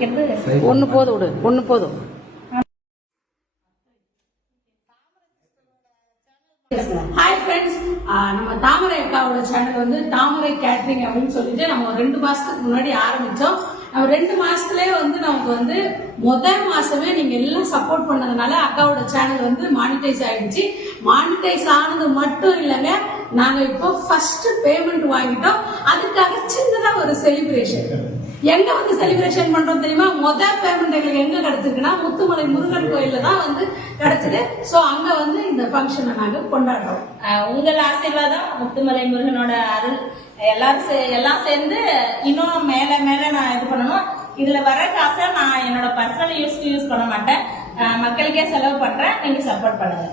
வைக்கிறது ஒண்ணு போதும் விடு, ஒண்ணு போதும். ஹாய் ஃப்ரெண்ட்ஸ், நம்ம தாமரை அக்காவோட சேனல் வந்து தாமரை கேட்டரிங் அப்படின்னு சொல்லிட்டு நம்ம 2 மாசத்துக்கு முன்னாடி ஆரம்பிச்சோம். நம்ம 2 மாசத்துலயே வந்து நமக்கு வந்து முதல் மாசமே நீங்க எல்லாம் சப்போர்ட் பண்ணதுனால அக்காவோட சேனல் வந்து மானிட்டைஸ் ஆயிடுச்சு. மானிட்டைஸ் ஆனது மட்டும் இல்லைங்க, நாங்க இப்போ ஃபர்ஸ்ட் பேமெண்ட் வாங்கிட்டோம். அதுக்காக சின்னதா ஒரு செலிப்ரேஷன். எங்க வந்து செலிப்ரேஷன் பண்றோம் தெரியுமா? முதல் பேமெண்ட் எங்களுக்கு எங்க கிடைச்சிருக்குன்னா முத்துமலை முருகன் கோயில்ல தான் வந்து கிடைச்சது. சோ அங்க வந்து இந்த ஃபங்க்ஷனை நாங்க கொண்டாடுறோம். உங்கள் ஆசீர்வாதம், முத்துமலை முருகனோட அருள் எல்லாம் சேர்ந்து இன்னும் மேல மேல நான் இது பண்ணணும். இதுல வர காசை நான் என்னோட பர்சனல் யூஸ் பண்ண மாட்டேன், மக்களுக்கே செலவு பண்றேன். நீங்க சப்போர்ட் பண்ணுங்க.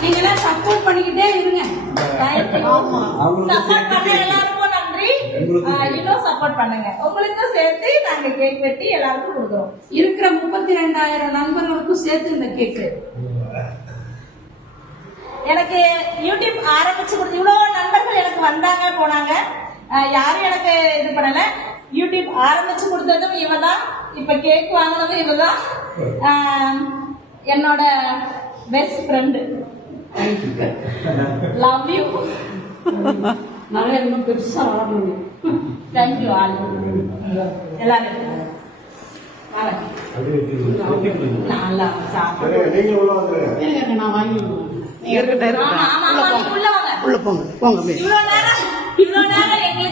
நீங்க எல்லாம் சப்போர்ட் பண்ணிக்கிட்டே இருங்க. சப்போர்ட் பண்ண எல்லாருக்கும் நன்றி. இன்னும் சப்போர்ட் பண்ணுங்க. உங்களுக்கும் சேர்த்து நாங்க கேக் வெட்டி எல்லாருக்கும் கொடுக்குறோம். இருக்கிற 32,000 நண்பர்களுக்கும் சேர்த்து இந்த கேக். எனக்கு யூடியூப் ஆரம்பிச்சு கொடுத்து இவ்வளவு நண்பர்கள் எனக்கு வந்தாங்க போனாங்க, யாரும் எனக்கு இது பண்ணல. யூடியூப் ஆரம்பிச்சு கொடுத்ததும் இவதான், இப்ப கேக் வாங்கினதும் இவதான். என்னோட பெஸ்ட் ஃப்ரெண்டு. Love you. நிறைய இன்னும் பெருசா ஆடணும். தேங்க்யூ ஆல் எல்லாரும். நல்லா சாப்பிடுங்க. நான் வாங்கி இருக்கட்டும், உள்ள வாங்க. உள்ள போங்க, போங்க. இவ்வளவு நேரம் எங்களுக்கு